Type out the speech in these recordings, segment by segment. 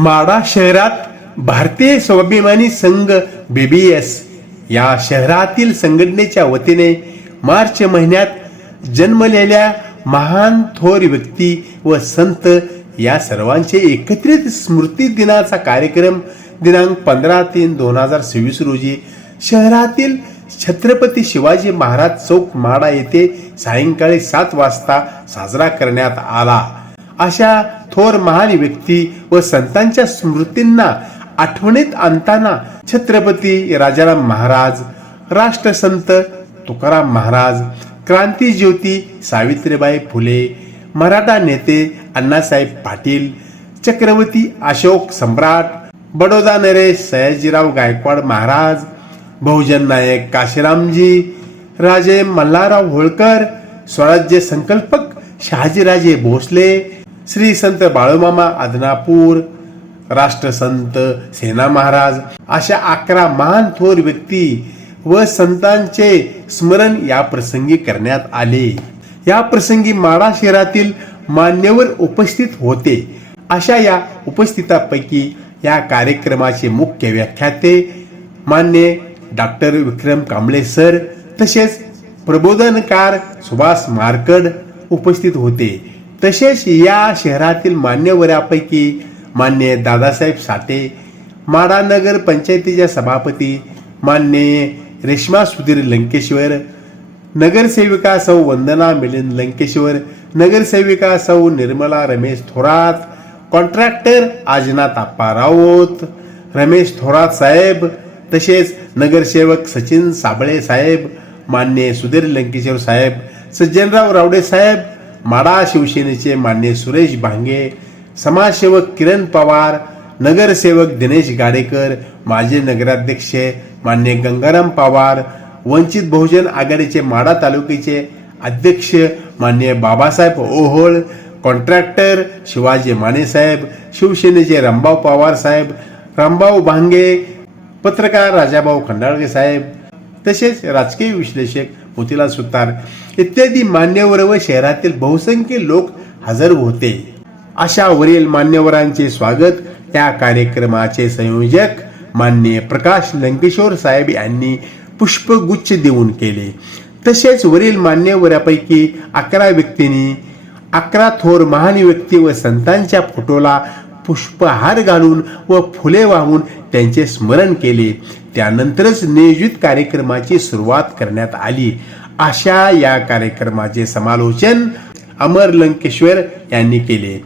माढा शहरात भारतीय स्वाभिमानी संघ BBS या शहरातील संघटनेच्या वतीने मार्च महिन्यात जन्मलेल्या महान थोर व्यक्ती व संत या सर्वांचे एकत्रित स्मृती दिनाचा कार्यक्रम दिनांक 15/3/2026 रोजी शहरातील छत्रपती शिवाजी महाराज चौक माढा येथे सायंकाळी 7 वाजता साजरा करण्यात आला. अशा थोर महान व्यक्ती व संतांच्या स्मृतींना आठवणीत आणताना छत्रपती राजाराम महाराज, राष्ट्रसंत तुकाराम महाराज, क्रांतिज्योती सावित्रीबाई फुले, मराठा नेते अण्णासाहेब पाटील, चक्रवर्ती अशोक सम्राट, बडोदा नरेश सयाजीराव गायकवाड महाराज, बहुजन नायक काशीरामजी, राजे मल्हारराव होळकर, स्वराज्य संकल्पक शहाजीराजे भोसले, श्री संत बाळूमामा आदनापूर, राष्ट्रसंत सेना महाराज अशा 11 महान थोर व्यक्ती व संतांचे स्मरण या प्रसंगी करण्यात आले. या प्रसंगी माढा शहरातील मान्यवर उपस्थित होते. अशा या उपस्थितांपैकी या कार्यक्रमाचे मुख्य व्याख्याते मान्य डॉक्टर विक्रम कांबळे सर तसेच प्रबोधनकार सुभाष मारकड उपस्थित होते. तसेच या शहरातील मान्यवरांपैकी मान्य दादासाहेब साठे, माढा नगर पंचायतीच्या सभापती मान्य रेश्मा सुधीर लंकेश्वर, नगरसेविका सौ वंदना मिलिंद लंकेश्वर, नगरसेविका सौ निर्मला रमेश थोरात, कॉन्ट्रॅक्टर आजनाथ आप्पा राऊत, रमेश थोरात साहेब, तसेच नगरसेवक सचिन साबळे साहेब, मान्य सुधीर लंकेश्वर साहेब, सज्जनराव रावडे साहेब, माढा शिवसेनेचे मान्य सुरेश भांगे, समाजसेवक किरण पवार, नगरसेवक दिनेश गाडेकर, माजी नगराध्यक्ष मान्य गंगाराम पवार, वंचित बहुजन आघाडीचे माढा तालुक्याचे अध्यक्ष मान्य बाबासाहेब ओहोळ, कॉन्ट्रॅक्टर शिवाजी माने साहेब, शिवसेनेचे रामभाऊ पवार साहेब, रामभाऊ भांगे, पत्रकार राजाभाऊ खंडाळगे साहेब, तसेच राजकीय विश्लेषक मोतीलाल सुतार इत्यादी मान्यवर व शहरातील बहुसंख्य लोक हजर होते. अशा वरील मान्यवरांचे स्वागत या कार्यक्रमाचे संयोजक मान्य प्रकाश लंकेश्वर साहेब यांनी पुष्पगुच्छ देऊन केले. तसेच वरील मान्यवरांपैकी 11 व्यक्तींनी 11 थोर महान व्यक्ती व संतांच्या फोटोला पुष्पहार घालून व फुले वाहून त्यांचे स्मरण केले. त्यानंतरच नियोजित कार्यक्रमाची सुरुवात करण्यात आली. अशा या कार्यक्रमाचे समालोचन अमर लंकेश्वर यांनी केले.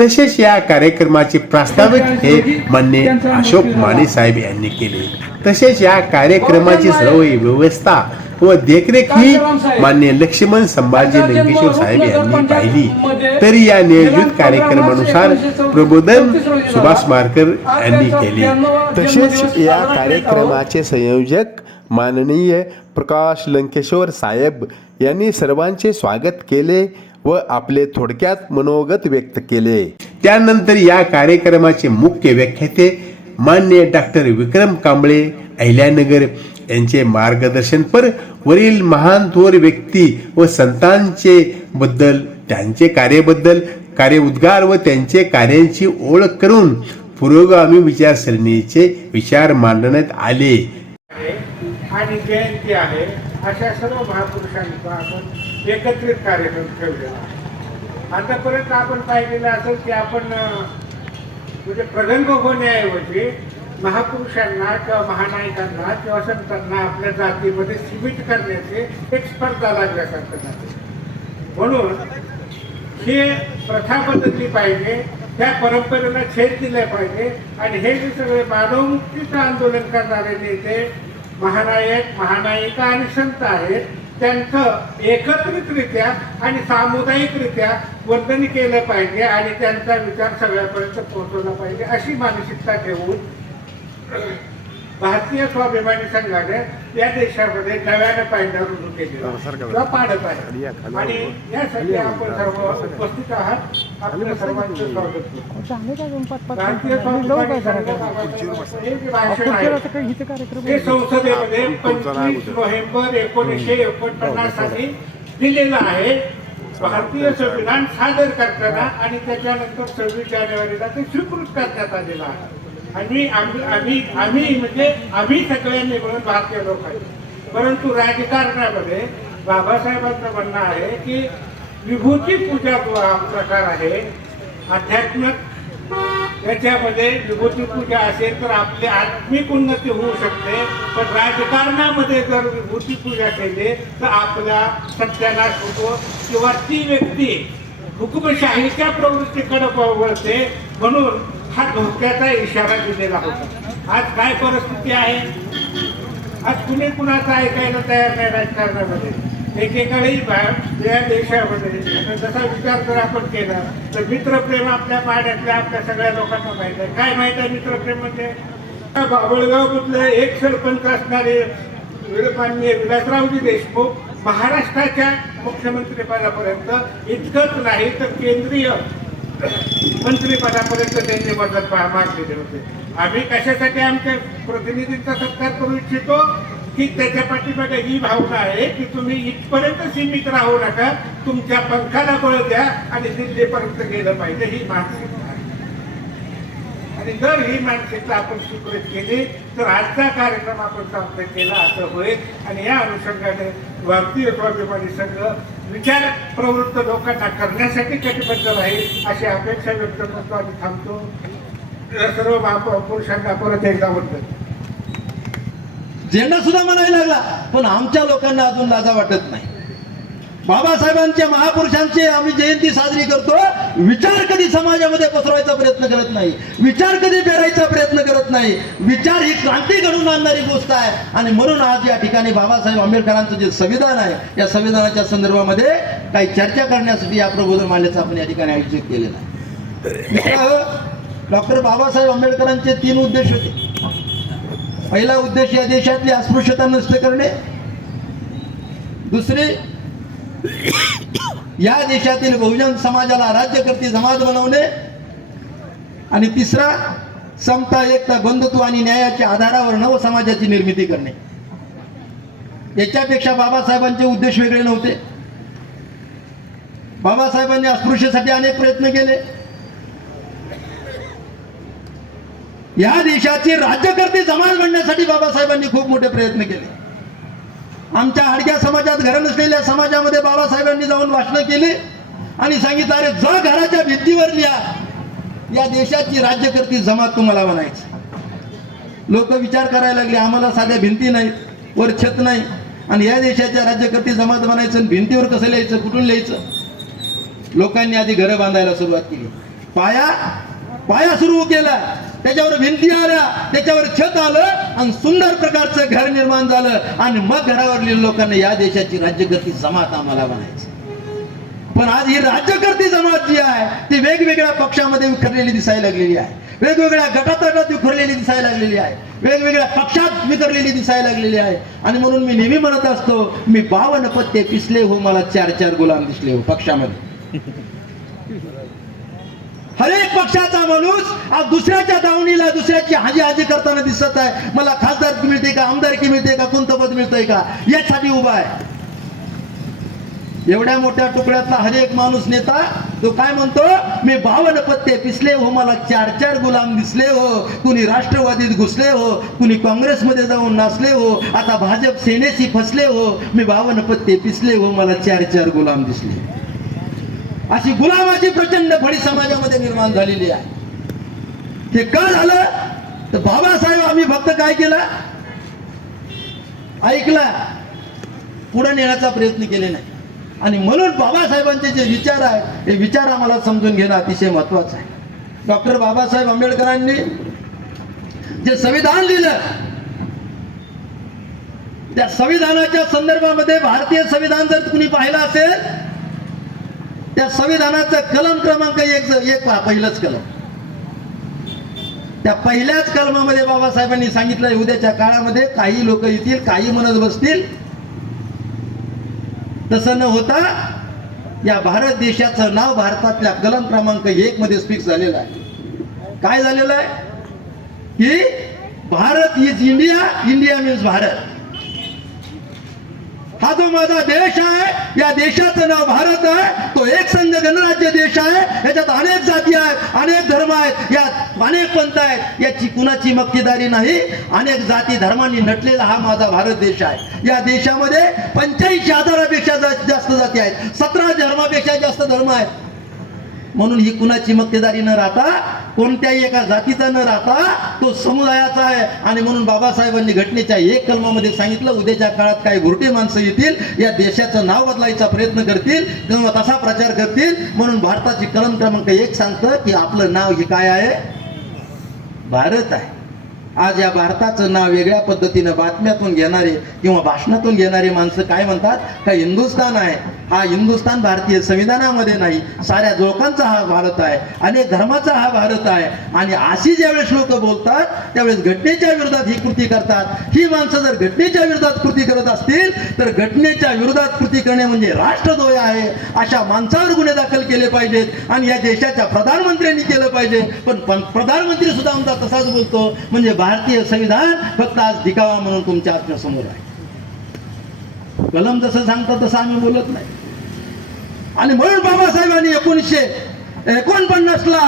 तसेच या कार्यक्रमाचे प्रास्ताविक हे मान्य अशोक माने साहेब यांनी केले. तसेच या कार्यक्रमाची सर्व व्यवस्था व देखरेख ही मान्य लक्ष्मण संभाजी लंकेश्वर साहेब यांनी पाहिली. तरी या नियोजित कार्यक्रमानुसार प्रबोधन सुभाष मारकर यांनी केले. तसेच या कार्यक्रमाचे संयोजक माननीय प्रकाश लंकेश्वर साहेब यांनी सर्वांचे स्वागत केले व आपले थोडक्यात मनोगत व्यक्त केले. त्यानंतर या कार्यक्रमाचे मुख्य व्याख्याते मान्य डॉक्टर विक्रम कांबळे अहिल्यानगर यांचे मार्गदर्शनपर वरील महान थोर व्यक्ती व संतांचे बद्दल, त्यांचे कार्याबद्दल कार्य उद्गार व त्यांचे कार्यांची ओळख करून पुरोगामी विचारसरणीचे विचार मांडण्यात आले. आणि जयंती आहे अशा सर्व महापुरुषांचा आपण एकत्रित कार्यक्रम ठेवलेला आहे. आतापर्यंत आपण पाहिलेलं असेल की आपण म्हणजे प्रगल्भ होण्याऐवजी महापुरुषांना किंवा महानायकांना किंवा संतांना आपल्या जातीमध्ये सीमित करण्याचे एक स्पर्धा लागल्यासारखं जाते. म्हणून ही प्रथा बदलली पाहिजे, त्या परंपरेला छेद दिला पाहिजे. आणि हे जे सगळे मानवमुक्तीचं आंदोलन करणारे नेते, महानायक, महानायिका आणि संत आहेत, त्यांचं एकत्रितरित्या आणि सामुदायिकरित्या वर्तन केलं पाहिजे आणि त्यांचा विचार सगळ्यापर्यंत पोहोचवला पाहिजे अशी मानसिकता ठेवून भारतीय स्वाभिमानी संघाने या देशामध्ये नव्यानं पायंडा रुजू केलेला किंवा पाडत आहे. आणि यासाठी आपण सर्व उपस्थित आहात. आपल्या सर्वांचं स्वागत करतो. भारतीय स्वाभिमानी हे संसदेमध्ये 25 नोव्हेंबर 1949 साली दिलेलं आहे. भारतीय संविधान सादर करताना आणि त्याच्यानंतर 26 जानेवारीला ते स्वीकृत करण्यात आलेलं आहे. आणि आम्ही सगळ्यांनी मिळून भारतीय लोक आहेत. परंतु राजकारणामध्ये बाबासाहेबांचं म्हणणं आहे की विभूती पूजा जो हा प्रकार आहे आध्यात्मिक, त्याच्यामध्ये विभूती पूजा असेल तर आपली आत्मिक उन्नती होऊ शकते, पण राजकारणामध्ये जर विभूती पूजा केली तर आपला सत्यानाश होतो किंवा ती व्यक्ती हुकुमशाहीच्या प्रवृत्तीकडे वळते. म्हणून हा धोक्याचा इशारा दिलेला होता. आज काय परिस्थिती आहे? आज कुणी कुणाचं ऐकायला तयार नाही राजकारणामध्ये. एकेकाळी या देशामध्ये जसा विचार जर आपण केला तर मित्रप्रेम आपल्या पाड्यातल्या आपल्या सगळ्या लोकांना माहित आहे. काय माहित आहे मित्रप्रेम म्हणजे? बाबळगावमधले एक सरपंच असणारे माननीय विलासरावजी देशमुख महाराष्ट्राच्या मुख्यमंत्रीपदापर्यंत इतकंच नाही तर केंद्रीय मंत्रिपदापर्यंत त्यांनी मदत मागलेले होते. आम्ही कशासाठी आमच्या प्रतिनिधींचा सत्कार करू इच्छितो की त्याच्या पाठीमागे ही भावना आहे की तुम्ही इथपर्यंत सीमित राहू नका, तुमच्या पंखाला बळ द्या आणि दिल्लीपर्यंत गेलं पाहिजे, ही मानसिकता आहे. आणि जर ही मानसिकता आपण स्वीकृत केली तर आजचा कार्यक्रम आपण साध्य केला असं होईल. आणि या अनुषंगाने भारतीय स्वाभिमानी संघ विचार प्रवृत्त लोकांना करण्यासाठी कटिबद्ध राहील अशी अपेक्षा व्यक्त करतो आणि थांबतो. सर्व महापुरुषांना परत एकदा म्हणतो. झेंडा सुद्धा म्हणायला लागला, पण आमच्या लोकांना अजून लाजा वाटत नाही. बाबासाहेबांच्या महापुरुषांची आम्ही जयंती साजरी करतो, विचार कधी समाजामध्ये पसरवायचा प्रयत्न करत नाही, विचार कधी पेरायचा प्रयत्न करत नाही. विचार ही क्रांती घडवून आणणारी गोष्ट आहे. आणि म्हणून आज या ठिकाणी बाबासाहेब आंबेडकरांचं जे संविधान आहे या संविधानाच्या संदर्भामध्ये काही चर्चा करण्यासाठी या प्रबोधन मालेचं आपण या ठिकाणी आयोजित केलेलं आहे. डॉक्टर बाबासाहेब आंबेडकरांचे 3 उद्देश होते. पहिला उद्देश या देशातली अस्पृश्यता नष्ट करणे, दुसरे या देशातील बहुजन समाजाला राज्यकर्ती जमात बनवणे, आणि तिसरा समता, एकता, बंधुत्व आणि न्यायाच्या आधारावर नव समाजाची निर्मिती करणे. याच्यापेक्षा बाबासाहेबांचे उद्देश वेगळे नव्हते. बाबासाहेबांनी अस्पृश्यतेसाठी अनेक प्रयत्न केले. या देशाची राज्यकर्ती जमात बनण्यासाठी बाबासाहेबांनी खूप मोठे प्रयत्न केले. आमच्या हाडक्या समाजात घर नसलेल्या समाजामध्ये बाबासाहेबांनी जाऊन भाषणं केली आणि सांगितलं, अरे जा घराच्या भिंतीवर लिहा, या देशाची राज्यकर्ती जमात तुम्हाला बनायची. लोक विचार करायला लागले, आम्हाला साध्या भिंती नाहीत, वर छत नाही, आणि या देशाच्या राज्यकर्ती जमात बनायचं, भिंतीवर कसं लिहायचं, कुठून लिहायचं? लोकांनी आधी घरं बांधायला सुरुवात केली. पाया सुरू केला, त्याच्यावर भिंती आल्या, त्याच्यावर छत आलं आणि सुंदर प्रकारचं घर निर्माण झालं. आणि मग घरावरील लोकांना या देशाची राज्यकर्ती जमात आम्हाला बनायची. पण आज ही राज्यकर्ती जमात जी आहे ती वेगवेगळ्या पक्षामध्ये विखरलेली दिसायला लागलेली आहे, वेगवेगळ्या गटातटात विखरलेली दिसायला लागलेली आहे, वेगवेगळ्या पक्षात विखरलेली दिसायला लागलेली आहे. आणि म्हणून मी नेहमी म्हणत असतो, मी 52 पत्ते पिसले हो, मला 4-4 गुलाम दिसले हो पक्षामध्ये. हर एक पक्षाचा माणूस आज दुसऱ्याच्या दावणीला, दुसऱ्याची हाजी करताना दिसत आहे. मला खासदारकी मिळते का, आमदारकी मिळते का, कोणतं पद मिळतंय का, यासाठी उभा आहे. एवढ्या मोठ्या तुकड्यातला हर एक माणूस नेता तो काय म्हणतो, मी 52 पत्ते पिसले हो, मला 4-4 गुलाम दिसले हो. कुणी राष्ट्रवादीत घुसले हो, कुणी काँग्रेसमध्ये जाऊन नाचले हो, आता भाजप सेनेशी फसले हो. मी 52 पत्ते पिसले हो, मला 4-4 गुलाम दिसले. अशी गुलामाची प्रचंड फळी समाजामध्ये निर्माण झालेली आहे. हे का झालं तर बाबासाहेब आम्ही फक्त काय केलं, ऐकला, पुढे नेण्याचा प्रयत्न केले नाही. आणि म्हणून बाबासाहेबांचे जे विचार आहेत हे विचार आम्हाला समजून घेणं अतिशय महत्वाचं आहे. डॉक्टर बाबासाहेब आंबेडकरांनी जे संविधान लिहिलं त्या संविधानाच्या संदर्भामध्ये भारतीय संविधान जर तुम्ही पाहिलं असेल, त्या संविधानाचा कलम क्रमांक 1 पहा, पहिलंच कलम. त्या पहिल्याच कलमामध्ये बाबासाहेबांनी सांगितलं, उद्याच्या काळामध्ये काही लोक येतील, काही म्हणत बसतील, तसं न होता या भारत देशाचं नाव भारतातल्या कलम क्रमांक 1 मध्ये फिक्स झालेलं आहे. काय झालेलं आहे की Bharat is India, India means Bharat. हा जो माझा देश आहे, या देशाचं नाव भारत आहे. तो एक संघ गणराज्य देश आहे. याच्यात अनेक जाती आहेत, अनेक धर्म आहेत, यात अनेक पंथ आहेत. याची कुणाची मक्तेदारी नाही. अनेक जाती धर्मांनी नटलेला हा माझा भारत देश आहे. या देशामध्ये 85,000पेक्षा जास्त जाती आहेत, 17 धर्मापेक्षा जास्त धर्म आहेत. म्हणून ही कुणाची मक्तेदारी न राहता, कोणत्याही एका जातीचा न राहता तो समुदायाचा आहे. आणि म्हणून बाबासाहेबांनी घटनेच्या एक कलमामध्ये सांगितलं, उद्याच्या काळात काही भुरटे माणसं येतील, या देशाचं नाव बदलायचा प्रयत्न करतील किंवा तसा प्रचार करतील. म्हणून भारताची कलम क्रमांक 1 सांगतं की आपलं नाव हे काय आहे, भारत आहे. आज या भारताचं नाव वेगळ्या पद्धतीनं बातम्यातून घेणारे किंवा भाषणातून घेणारे माणसं काय म्हणतात का हिंदुस्थान आहे. हा हिंदुस्थान भारतीय संविधानामध्ये नाही, साऱ्या लोकांचा हा भारत आहे, अनेक धर्माचा हा भारत आहे. आणि अशी ज्यावेळेस लोक बोलतात त्यावेळेस घटनेच्या विरोधात ही कृती करतात. ही माणसं जर घटनेच्या विरोधात कृती करत असतील तर घटनेच्या विरोधात कृती करणे म्हणजे राष्ट्रद्रोह आहे. अशा माणसावर गुन्हे दाखल केले पाहिजेत आणि या देशाच्या प्रधानमंत्र्यांनी केलं पाहिजे. पण प्रधानमंत्री सुद्धा आमचा तसाच बोलतो. म्हणजे भारतीय संविधान फक्त आज दिखावा म्हणून तुमच्या आत्म्यासमोर आहे. कलम जसं सांगतात तसं आम्ही बोलत नाही. आणि म्हणून बाबासाहेबांनी 1949ला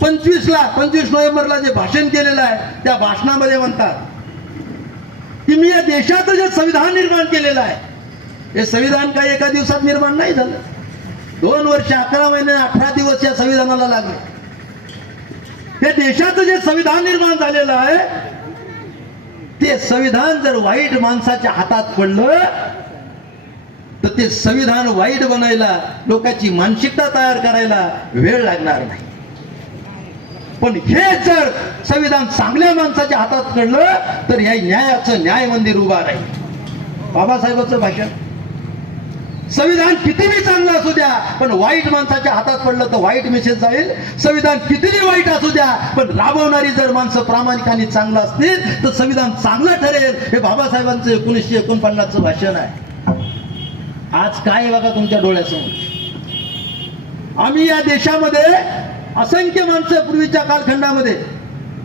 25 नोव्हेंबरला जे भाषण केलेलं आहे त्या भाषणामध्ये म्हणतात की मी या देशाचं जे संविधान निर्माण केलेलं आहे, हे संविधान काही एका दिवसात निर्माण नाही झालं. 2 वर्ष 11 महिने 18 दिवस या संविधानाला लागले. हे देशाचं जे संविधान निर्माण झालेलं आहे ते संविधान जर वाईट माणसाच्या हातात पडलं तर ते संविधान वाईट बनायला, लोकांची मानसिकता तयार करायला वेळ लागणार नाही. पण हे जर संविधान चांगल्या माणसाच्या हातात पडलं तर या न्यायाचं न्याय मंदिर उभा राहील. बाबासाहेबांचं भाषण, संविधान कितीही चांगलं असू द्या पण वाईट माणसाच्या हातात पडलं तर वाईट मेसेज जाईल. संविधान कितीही वाईट असू द्या पण राबवणारी जर माणसं प्रामाणिकाने चांगलं असतील तर संविधान चांगलं ठरेल. हे बाबासाहेबांचं 1949चं भाषण आहे. आज काय बघा तुमच्या डोळ्यासमोर, आम्ही या देशामध्ये असंख्य माणसं पूर्वीच्या कालखंडामध्ये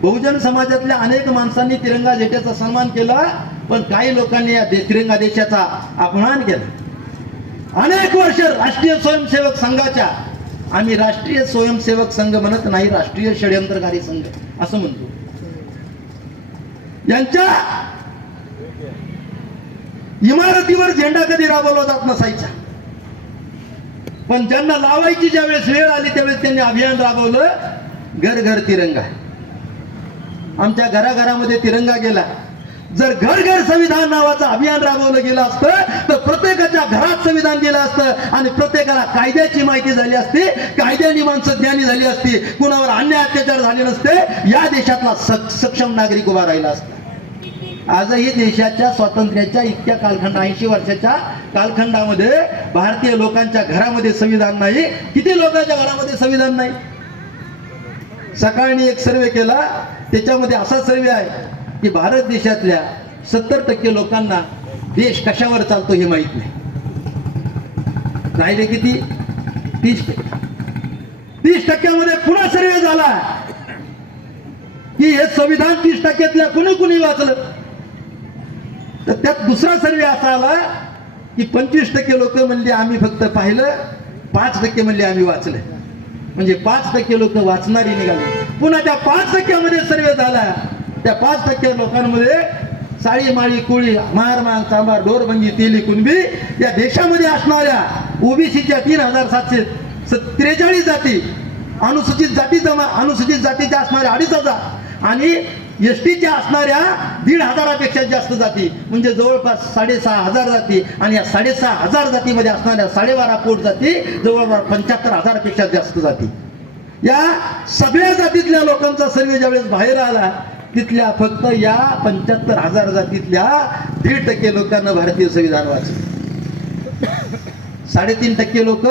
बहुजन समाजातल्या अनेक माणसांनी तिरंगा झेंड्याचा सन्मान केला. पण काही लोकांनी या तिरंगा देशाचा अपमान केला. अनेक वर्ष राष्ट्रीय स्वयंसेवक संघाच्या, आम्ही राष्ट्रीय स्वयंसेवक संघ म्हणत नाही, राष्ट्रीय षड्यंत्रकारी संघ असं म्हणतो, यांच्या इमारतीवर झेंडा कधी राबवला जात नसायचा. पण ज्यांना लावायची ज्यावेळेस वेळ आली त्यावेळेस त्यांनी अभियान राबवलं, घर घर तिरंगा. आमच्या घराघरामध्ये तिरंगा गेला. जर घर घर संविधान नावाचं अभियान राबवलं गेलं असतं तर प्रत्येकाच्या घरात संविधान गेलं असतं आणि प्रत्येकाला कायद्याची माहिती झाली असती, कायद्याने माणसं ज्ञानी झाली असती, कुणावर अन्याय अत्याचार झाले नसते, या देशातला सक्षम नागरिक उभा राहिला असता. आजही देशाच्या स्वातंत्र्याच्या इतक्या कालखंड 80 वर्षाच्या कालखंडामध्ये भारतीय लोकांच्या घरामध्ये संविधान नाही. किती लोकांच्या घरामध्ये संविधान नाही? सकाळी एक सर्वे केला, त्याच्यामध्ये असा सर्वे आहे की भारत देशातल्या 70% लोकांना देश कशावर चालतो हे माहित नाही. राहिले किती? 30%. 30%मध्ये पुन्हा सर्वे झाला की हे संविधान 30%तल्या कुणी वाचलं. तर त्यात दुसरा सर्वे असा आला की 25% लोक म्हणले आम्ही फक्त पाहिलं, 5% म्हणले आम्ही वाचले. म्हणजे 5% लोक वाचणारी निघाली. पुन्हा त्या 5%मध्ये सर्वे झाला. त्या 5% लोकांमध्ये साळी माळी कोळी मारमाल चांभार डोरबंदी तेली कुणबी या देशामध्ये असणाऱ्या ओबीसीच्या 3743 जाती, अनुसूचित जातीच्या असणाऱ्या 2500 आणि एसटीच्या असणाऱ्या 1500पेक्षा जास्त जाती, म्हणजे जवळपास 6500 जाती. आणि या 6500 जातीमध्ये असणाऱ्या 12.5 कोटी जाती, जवळपास 75,000पेक्षा जास्त जाती. या सगळ्या जातीतल्या लोकांचा सर्वे ज्यावेळेस बाहेर आला तिथल्या फक्त या 75,000 जातीतल्या 1.5% लोकांना भारतीय संविधान वाचलं. 3.5% लोक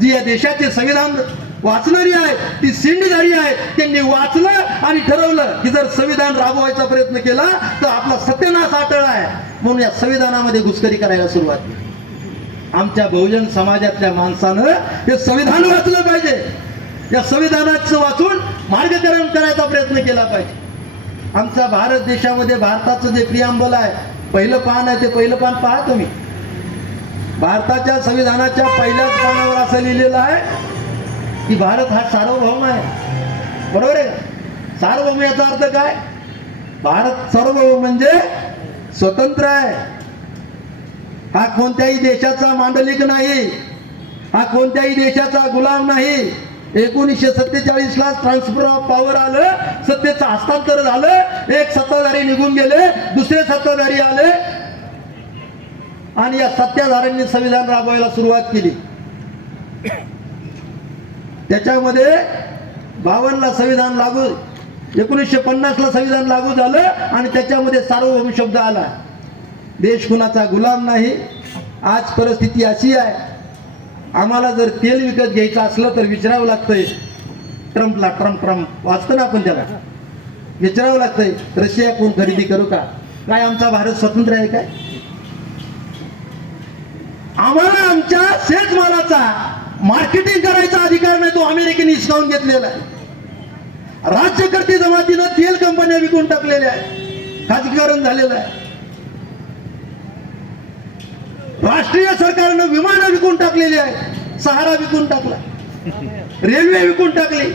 जी या देशाचे संविधान वाचणारी आहेत, ती सिंडधारी आहेत, त्यांनी वाचलं आणि ठरवलं की जर संविधान राबवायचा प्रयत्न केला तर आपला सत्यानाश अटळ आहे. म्हणून या संविधानामध्ये घुसखोरी करायला सुरुवात केली. आमच्या बहुजन समाजातल्या माणसानं हे संविधान वाचलं पाहिजे. या संविधानाचं वाचून मार्गकरण करायचा प्रयत्न केला पाहिजे. आमच्या भारत देशामध्ये भारताचं जे प्रियांबल आहे, पहिलं पान आहे, ते पहिलं पान पहा तुम्ही. भारताच्या संविधानाच्या पहिल्याच पानावर असं लिहिलेलं आहे की भारत हा सार्वभौम आहे. बरोबर आहे. सार्वभौम याचा अर्थ काय? भारत सार्वभौम म्हणजे स्वतंत्र आहे. हा कोणत्याही देशाचा मांडलिक नाही, हा कोणत्याही देशाचा गुलाम नाही. 1947 ला ट्रान्सफर ऑफ पॉवर आलं, सत्तेचं हस्तांतर झालं, एक सत्ताधारी निघून गेले, दुसरे सत्ताधारी आले आणि या सत्ताधाऱ्यांनी संविधान राबवायला सुरुवात केली. त्याच्यामध्ये 52 ला संविधान लागू, 1950 ला संविधान लागू झालं आणि त्याच्यामध्ये सार्वभौम शब्द आला. देश कुणाचा गुलाम नाही. आज परिस्थिती अशी आहे, आम्हाला जर तेल विकत घ्यायचं असलं तर विचारावं लागतंय ट्रम्पला. ट्रम्प वाचतं ना आपण त्याला, विचारावं लागतंय रशियाकडून खरेदी करू का? काय आमचा भारत स्वतंत्र आहे काय? आम्हाला आमच्या शेतमालाचा मार्केटिंग करायचा अधिकार नाही, तो अमेरिकेने हिसकावून घेतलेला आहे. राज्यकर्ते जमातीनं तेल कंपन्या विकून टाकलेल्या आहेत, खाजगीकरण झालेलं आहे. राष्ट्रीय सरकारनं विमानं विकून टाकलेली आहेत, सहारा विकून टाकला, रेल्वे विकून टाकली.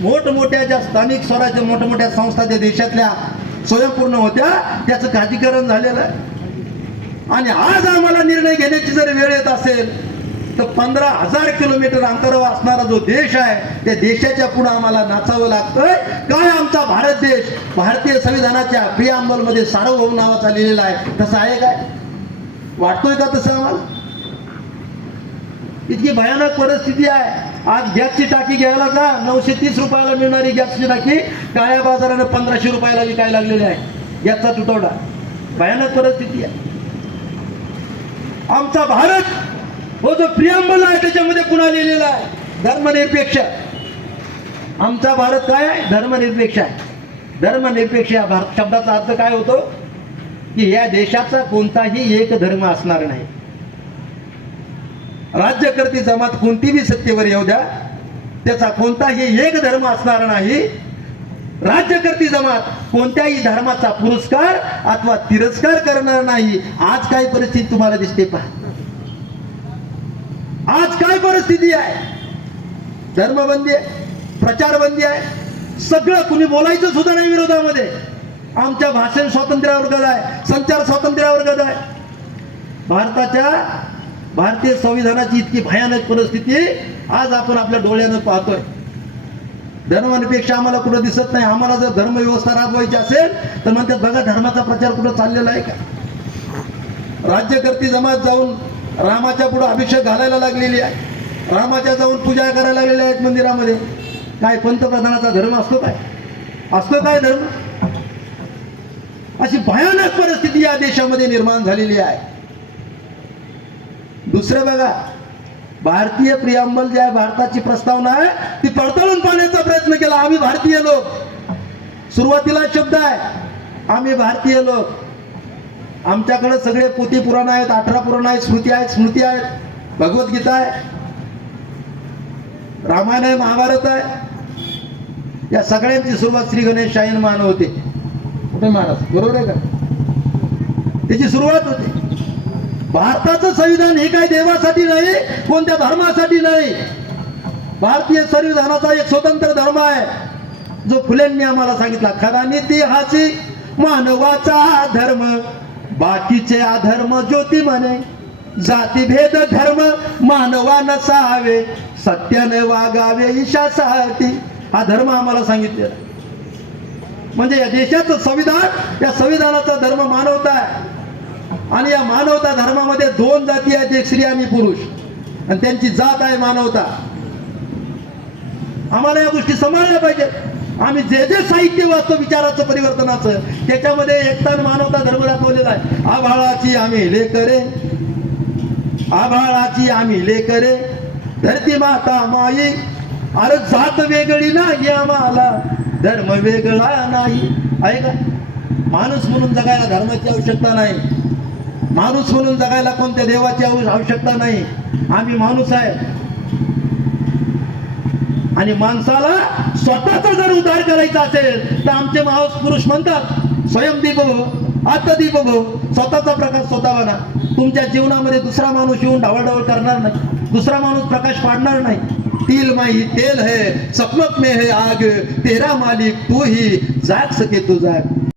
मोठमोठ्या ज्या स्थानिक स्वराज्य मोठमोठ्या संस्था त्या देशातल्या स्वयंपूर्ण होत्या त्याचं खाजगीकरण झालेलं आहे. आणि आज आम्हाला निर्णय घेण्याची जर वेळ येत असेल तर 15,000 किलोमीटर अंतरावर असणारा जो देश आहे त्या देशाच्या पुढे आम्हाला नाचावं लागतंय. काय आमचा भारत देश भारतीय संविधानाच्या प्रिअम्बल मध्ये सार्वभौम नावाचा लिहिलेला आहे, तसं आहे काय? वाटतोय का तसं आम्हाला? इतकी भयानक परिस्थिती आहे. आज गॅसची टाकी घ्यायला जा, 930 रुपयाला मिळणारी गॅसची टाकी काळ्या बाजारानं 1500 रुपयाला विकायला लागलेली आहे. गॅसचा तुटवडा, भयानक परिस्थिती आहे. आमचा भारत हो जो प्रिअम्बल आहे त्याच्यामध्ये पुन्हा लिहिलेला आहे धर्मनिरपेक्ष. आमचा भारत काय आहे? धर्मनिरपेक्ष आहे. धर्मनिरपेक्ष या भारत शब्दाचा अर्थ काय होतो की या देशाचा कोणताही एक धर्म असणार नाही. राज्यकर्ती जमात कोणती बी सत्तेवर येऊ द्या, त्याचा कोणताही एक धर्म असणार नाही. राज्यकर्ती जमात कोणत्याही धर्माचा पुरस्कार अथवा तिरस्कार करणार नाही. आज काय परिस्थिती तुम्हाला दिसते पहा. आज काय परिस्थिती आहे? धर्मबंदी आहे, प्रचारबंदी आहे, सगळं. कुणी बोलायचं सुद्धा नाही विरोधामध्ये. आमच्या भाषण स्वातंत्र्यावर गदा आहे, संचार स्वातंत्र्यावर गदा आहे. भारतीय संविधानाची इतकी भयानक परिस्थिती आज आपण आपल्या डोळ्यानं पाहतोय. धर्मनिरपेक्ष आम्हाला कुठं दिसत नाही. आम्हाला जर धर्मव्यवस्था राबवायची असेल तर म्हणतात बघा धर्माचा प्रचार कुठं चाललेला आहे का? राज्यकर्ती जमात जाऊन रामाच्या पुढे अभिषेक घालायला लागलेली आहे, रामाच्या जाऊन पूजा करायला लागलेल्या आहेत मंदिरामध्ये. काय पंतप्रधानाचा धर्म असतो काय? असतो काय धर्म? अशी भयानक परिस्थिती या देशामध्ये निर्माण झालेली आहे. दुसरं बघा, भारतीय प्रिअम्बल ज्या भारताची प्रस्तावना आहे ती पडताळून पाहण्याचा प्रयत्न केला. आम्ही भारतीय लोक, सुरुवातीला शब्द आहे आम्ही भारतीय लोक. आमच्याकडे सगळे पोथी पुराण आहेत, 18 पुराण आहेत, स्मृती आहेत, भगवद्गीता आहे, रामायण आहे, महाभारत आहे. या सगळ्यांची सुरुवात श्री गणेश शाहीन मान होते. कुठे महाराज? बरोबर आहे का? त्याची सुरुवात होते. भारताचं संविधान हे काही देवासाठी नाही, कोणत्या धर्मासाठी नाही. भारतीय संविधानाचा एक स्वतंत्र धर्म आहे जो फुलेंनी आम्हाला सांगितला. खरा नीती हाची मानवाचा धर्म, बाकीचे अधर्म ज्योती म्हणे. जातीभेद धर्म मानवा नसावे, सत्याने वागावे ईशासाठी. हा धर्म आम्हाला सांगितलेला. म्हणजे या देशाचं संविधान, या संविधानाचा धर्म मानवता आहे. आणि या मानवता धर्मामध्ये 2 जाती आहेत, एक स्त्री आणि पुरुष, आणि त्यांची जात आहे मानवता. आम्हाला या गोष्टी सांभाळल्या पाहिजेत. आम्ही जे जे साहित्य वाचतो विचाराचं परिवर्तनाचं, त्याच्यामध्ये एकता आणि मानवता धर्म दाखवलेला आहे. आभाळाची आम्ही लेकरे, आभाळाची आम्ही लेकरे, धरती माता माई. अरे जात वेगळी नाही आम्हाला, धर्म वेगळा नाही. आहे का? माणूस म्हणून जगायला धर्माची आवश्यकता नाही, माणूस म्हणून जगायला कोणत्या देवाची आवश्यकता नाही. आम्ही माणूस आहे. आणि माणसाला स्वतःचा जर उद्धार करायचा असेल तर आमचे महापुरुष म्हणतात स्वयंदीप भव, आत्मदीप भव. स्वतःचा प्रकाश स्वतः बना. तुमच्या जीवनामध्ये दुसरा माणूस येऊन ढवळढवळ करणार नाही, दुसरा माणूस प्रकाश पाडणार नाही. तिल माही तेल है, चकमक में है आग, तेरा मालिक तू ही, जाग सके तू जाग.